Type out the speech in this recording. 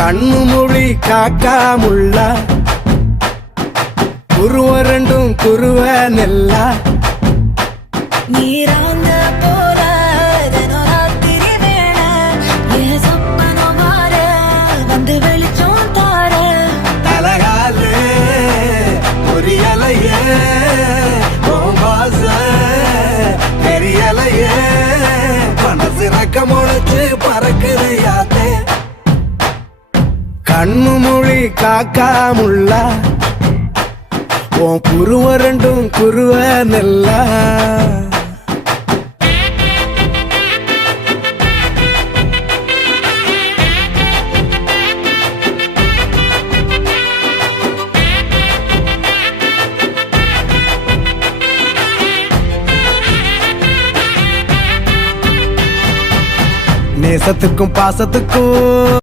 கண்ணு மொழி காக்காமுள்ள குருவ ரெண்டும் குருவ நெல்லா நீராங்க போல தினராத்திரி வேண என் சொப்பனம் மாற வந்து வெளிச்சம் தார தலகாலே பொரியலையே ஓம்பாச பெரியலையே மனசு ரக்க முளைச்சு பறக்குது யாத்தே கண்ணு மொழி காக்காமுள்ள உன் குருவ ரெண்டும் குருவ நெல்லா நேசத்துக்கும் பாசத்துக்கும்